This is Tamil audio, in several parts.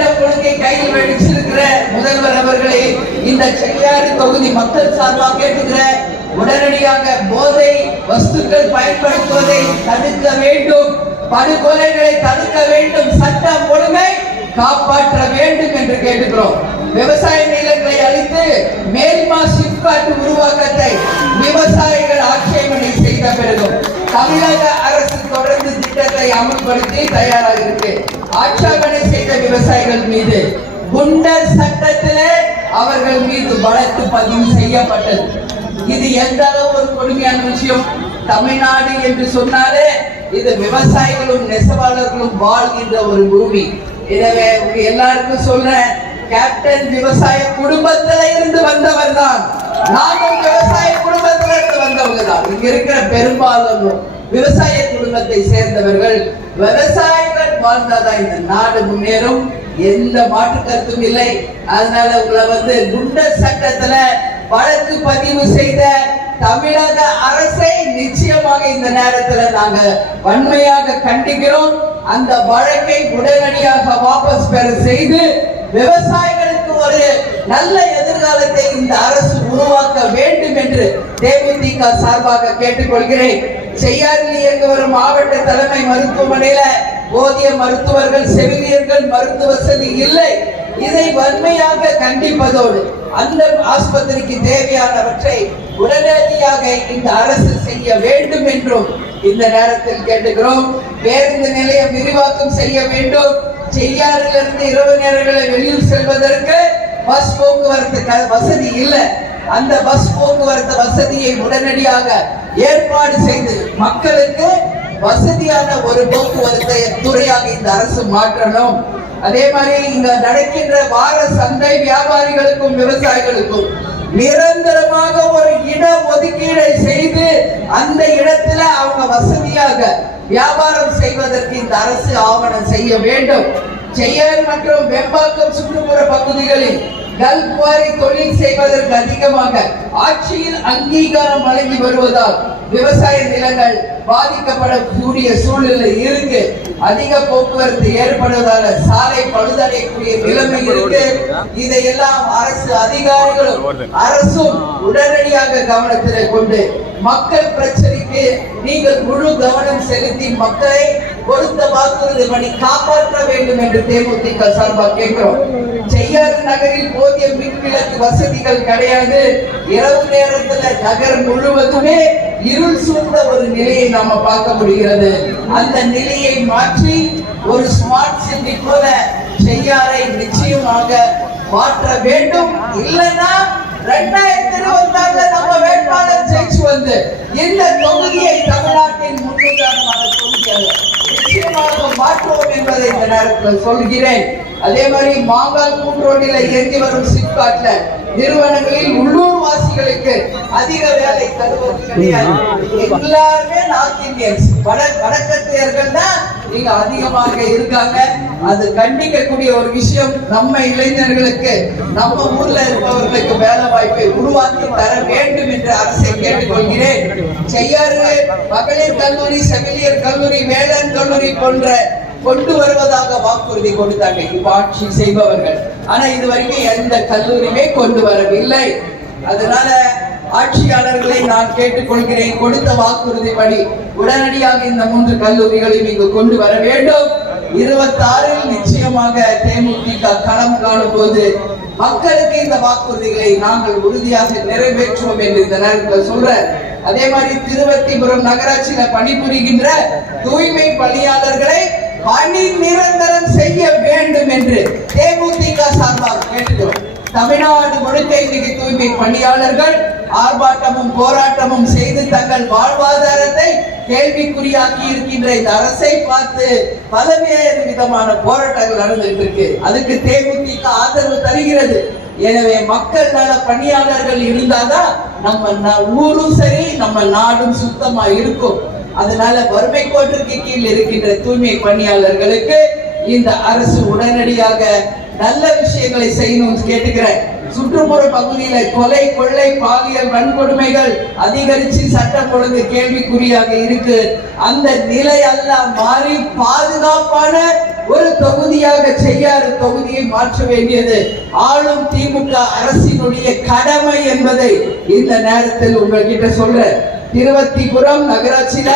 சட்ட கொள்கை கையில் வச்சிருக்கிற முதல்வர் அவர்களை இந்த செய்யாறு தொகுதி மக்கள் சார்பாக கேட்டுக்கிற உடனடியாக போதை வஸ்துக்கள் பயன்படுத்துவதை தடுக்க வேண்டும் படுகொலைகளை தடுக்க வேண்டும் சட்டம் ஒழுங்கை காப்பாற்ற வேண்டும் என்று கேட்டுக்கிறோம். விவசாய நிலங்களை அழித்து மேல்மா சிப்காட்டு உருவாக்கத்தை விவசாயிகள் ஆட்சேபனை செய்த பிறகும் தமிழக திட்டங்களை அமல்படுத்தி தயாராக இருக்கு. ஆட்சேபனை செய்த விவசாயிகள் மீது குண்டர் சட்டத்திலே அவர்கள் மீது வழக்கு பதிவு செய்யப்பட்டது. இது எந்த அளவு ஒரு கொடுமையான விஷயம்? தமிழ்நாடு என்று சொன்னாலே இது விவசாயிகளும் நெசவாளர்களும் வாழ்கின்ற ஒரு பூமி. எனவே உங்க எல்லாருக்கும் சொல்றேன் கேப்டன் விவசாய குடும்பத்தில இருந்து வந்தவர் தான் நாங்கள் விவசாய குடும்பத்தில இருந்து வந்தவங்க தான். இங்க இருக்கிற பெரும்பாலும் விவசாய குடும்பத்தை சேர்ந்தவர்கள் விவசாயிகள் வாழ்ந்தாதான் இந்த நாடு முன்னேறும். எந்த மாற்று கருத்தும் இல்லை. அதனால உங்களை வந்து குண்டர் சட்டத்துல வழக்கு பதிவு செய்த தமிழக அரசை நிச்சயமாக இந்த நேரத்துல நாங்க வன்மையாக கண்டிக்கிறோம். அந்த வழக்கை உடனடியாக வாபஸ் பெற செய்து விவசாயிகளுக்கு ஒரு நல்ல எதிர்காலத்தை இந்த அரசு உருவாக்க வேண்டும் என்று தேமுதிக சார்பாக கேட்டுக்கொள்கிறேன். செய்யாறில் இயங்க வரும் மாவட்ட தலைமை மருத்துவமனையில போதிய மருத்துவர்கள் செவிலியர்கள் மருத்துவ வசதி இல்லை. இதை வன்மையாக கண்டிப்பதோடு அந்த ஆஸ்பத்திரிக்கு தேவையானவற்றை உடனடியாக இந்த அரசு செய்ய வேண்டும் என்றும் இந்த நேரத்தில் கேட்டுக்கிறோம். பேருந்து நிலையம் விரிவாக்கம் செய்ய வேண்டும். செய்யாறிலிருந்து இரவு நேரங்களை வெளியில் செல்வதற்கு பஸ் போக்குவரத்து க- வசதி இல்லை. அந்த பஸ் போக்குவரத்து வசதியை உடனடியாக ஏற்பாடு செய்து மக்களுக்கு வசதியான ஒரு போக்குவரத்தை துறையாக இந்த அரசு மாற்றணும். அதே மாதிரி இங்க நடக்கின்ற வார சந்தை வியாபாரிகளுக்கும் விவசாயிகளுக்கும் நிரந்தரமாக ஒரு இட ஒதுக்கீடை செய்து அந்த இடத்துல அவங்க வசதியாக வியாபாரம் செய்வதற்கு இந்த அரசு ஆவணம் செய்ய வேண்டும். செய்யல் மற்றும் வெம்பாக்கம் சுற்றுப்புற பகுதிகளில் கல்குவாரி தொழில் செய்வதற்கு அதிகமாக ஆட்சியில் அங்கீகாரம் வழங்கி வருவதால் விவசாய நிலங்கள் பாதிக்கப்படக்கூடிய சூழ்நிலை இருக்கு. அதிக போக்குவரத்து ஏற்படுவதால சாலை பழுதடையக்கூடிய நிலைமை இருக்கு. இதையெல்லாம் அரசு அதிகாரிகளும் அரசும் உடனடியாக கவனத்தில் கொண்டு மக்கள் பிரச்சனைக்கு நீங்கள் முழு கவனம் செலுத்தி மக்களை கொடுத்த வாக்குறுதி பணி காப்பாற்ற வேண்டும் என்று தேமுதிக சார்பாக கேட்கிறோம். செய்யாறு நகரில் போதிய மின் விளக்கு வசதிகள் கிடையாது. இரவு நேரத்துல நகர் முழுவதுமே இருள் சூழ்ந்த ஒரு நிலையை நாம பார்க்க முடிகிறது. அந்த நிலையை மாற்றி ஒரு ஸ்மார்ட் சிட்டி போல செய்யாரை நிச்சயமாக மாற்ற வேண்டும். இல்லைன்னா ரெண்டாயிரத்தி இருபத்தி நாலுல நம்ம வேட்பாளர் ஜெயிச்சு வந்து இந்த தொகுதியை தமிழ்நாட்டின் முன்னுதாரணமான தொகுதியாக நிச்சயமாக மாற்றுவோம் என்பதை இந்த நேரத்தில் சொல்கிறேன். அதே மாதிரி மாங்கால் கூட்டுரோட்டில் இயங்கி வரும் சிப்காட்ல நிறுவனங்களில் உள்ளூர் வாசிகளுக்கு அதிக வேலை தருவது கிடையாது. எல்லாருமே நார்த் இந்தியன்ஸ். வட வடக்கத்தியர்கள் தான் இங்க அதிகமாக இருக்காங்க. அது கண்டிக்கக்கூடிய ஒரு விஷயம் நம்ம இளைஞர்களுக்கு நம்ம ஊர்ல இருப்பவர்களுக்கு வேலை வாய்ப்பை உருவாக்கி தர வேண்டும் என்று அரசை கேட்டுக்கொள்கிறேன். செய்யாறு மகளிர் கல்லூரி செவிலியர் கல்லூரி வேளாண் கல்லூரி போன்ற கொண்டு வருவதாக வாக்குறுதி கொடுத்தாங்க. இப்ப ஆட்சி செய்பவர்கள். ஆனா இது வரைக்கும் எந்த கல்லூரியுமே கொண்டு வரவில்லை. அதனால ஆட்சியாளர்களை நான் கேட்டுக்கொள்கிறேன். கொடுத்த வாக்குறுதிப்படி உடனடியாக இந்த மூன்று கல்லூரிகளையும் இங்கு கொண்டு வர வேண்டும். இருபத்தாறில் நிச்சயமாக தேமுதிக களம் காணும் போது மக்களுக்கு இந்த வாக்குறுதிகளை நாங்கள் உறுதியாக நிறைவேற்றுவோம் என்று இந்த நேரத்தில் சொல்றேன். அதே மாதிரி திருவத்திபுரம் நகராட்சியில பணிபுரிகின்ற தூய்மை பணியாளர்களை பணி நிரந்தரம் செய்ய வேண்டும் என்று தேமுதிக சார்பாக கேட்டுக்கிறோம். தமிழ்நாடு முழுக்க இன்னைக்கு தூய்மை பணியாளர்கள் ஆர்ப்பாட்டமும் போராட்டமும் செய்து தங்கள் வாழ்வாதாரத்தை கேள்விக்குறியாக்கி இருக்கின்ற இந்த அரசை பார்த்து பல்வேறு விதமான போராட்டங்கள் நடந்துட்டு இருக்கு. அதுக்கு தேமுதிக ஆதரவு தருகிறது. எனவே மக்கள் நல பணியாளர்கள் இருந்தாதான் நம்ம ஊரும் சரி நம்ம நாடும் சுத்தமா இருக்கும். அதனால வறுமை கோட்டிற்கு கீழ் இருக்கின்ற தூய்மை பணியாளர்களுக்கு இந்த அரசு உடனடியாக நல்ல விஷயங்களை செய்யணும்னு கேட்டுக்கிறேன். சுற்றுப்புற பகுதியில கொலை கொள்ளை பாலியல் வன்கொடுமைகள் அதிகரிச்சு சட்டம் ஒழுங்கு கேள்விக்குறியாக இருக்கு. அந்த நிலை எல்லாம் மாறி பாதுகாப்பான ஒரு தொகுதியாக செய்யாறு தொகுதியை மாற்ற வேண்டியது ஆளும் திமுக அரசினுடைய கடமை என்பதை இந்த நேரத்தில் உங்ககிட்ட சொல்றேன். திருவத்திபுரம் நகராட்சியில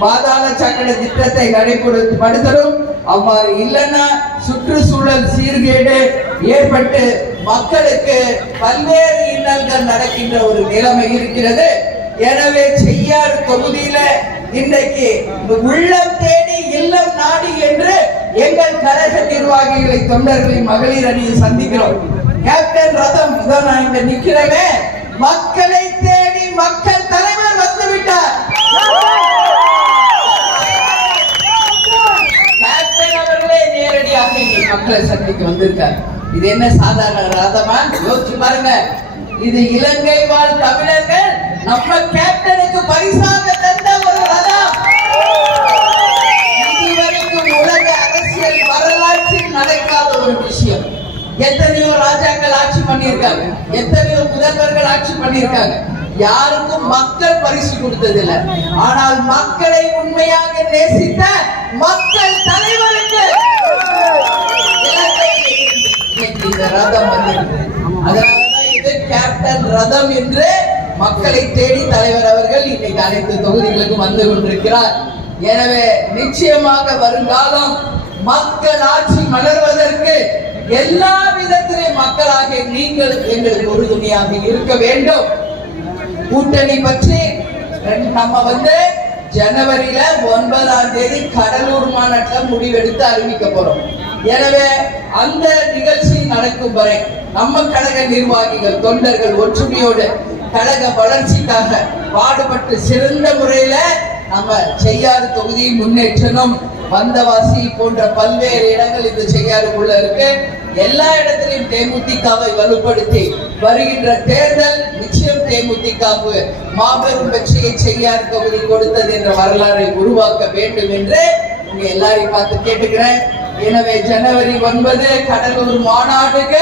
பாதாள சக்கர திட்டத்தை நடைமுறைப்படுத்தலும் அவ்வாறு இல்லைன்னா சுற்றுச்சூழல் சீர்கேடு ஏற்பட்டு மக்களுக்கு பல்வேறு இன்னல்கள் நடக்கின்ற ஒரு நிலைமை இருக்கிறது. எனவே செய்யாறு தொகுதியில இன்றைக்கு உள்ளம் தேடி இல்லம் நாடி என்று எங்கள் கழக நிர்வாகிகளை தொண்டர்களை மகளிர் அணியை சந்திக்கிறோம். கேப்டன் ரதம் இதோ நான் இங்க நிக்கிறேனே மக்களை தேடி மக்கள் தலைவர் வந்து அவர்களே நேரடியாக மக்களை வந்திருக்கார். இது என்ன சாதாரண ராதமா? யோசிச்சு பாருங்க. இது இலங்கை வாழ் தமிழர்கள் நம்ம கேப்டனுக்கு பரிசாக தந்த ஒரு ரதம். இதுவரைக்கும் உலக அரசியல் வரலாற்றில் நடக்காத ஒரு விஷயம். எத்தனையோ ராஜாக்கள் ஆட்சி பண்ணியிருக்காங்க. எத்தனையோ முதல்வர்கள் ஆட்சி பண்ணியிருக்காங்க. யாருக்கும் மக்கள் பரிசு கொடுத்ததில்லை. ஆனால் மக்களை உண்மையாக நேசித்த மக்கள் தலைவருக்கு இந்த ரதம் அதனாலதான் இது கேப்டன் ரதம் என்று மக்களை தேடி தலைவர் அவர்கள் இன்னைக்கு அனைத்து தொகுதிகளுக்கும் வந்து கொண்டிருக்கிறார். எனவே நிச்சயமாக வருங்காலம் மக்கள் ஆட்சி மலர்வதற்கு எல்லா விதத்திலே மக்களாக நீங்கள் எங்களுக்கு உறுதுணையாக இருக்க வேண்டும். கூட்டணி பற்றி நம்ம வந்து ஜனவரியில ஒன்பதாம் தேதி கடலூர் மாநாட்டில் முடிவெடுத்து அறிவிக்க போறோம். எனவே அந்த நிகழ்ச்சி நடக்கும் வரை நம்ம கழக நிர்வாகிகள் தொண்டர்கள் ஒற்றுமையோடு கழக வளர்ச்சிக்காக பாடுபட்டு சிறந்த முறையில நம்ம செய்யாறு தொகுதி முன்னேற்றணும். வந்தவாசி போன்ற பல்வேறு இடங்கள் இந்த செய்யாறுக்குள்ள இருக்கு. எல்லா இடத்திலும் தேமுதிகவை வலுப்படுத்தி வருகின்ற தேர்தல் நிச்சயம் தேமுதிகவுக்கு மாபெரும் வெற்றியை செய்யார் தொகுதி கொடுத்தது என்ற வரலாறை உருவாக்க வேண்டும் என்று உங்க எல்லாரையும் பார்த்து கேட்டுக்கிறேன். எனவே ஜனவரி ஒன்பது கடலூர் மாநாடுக்கு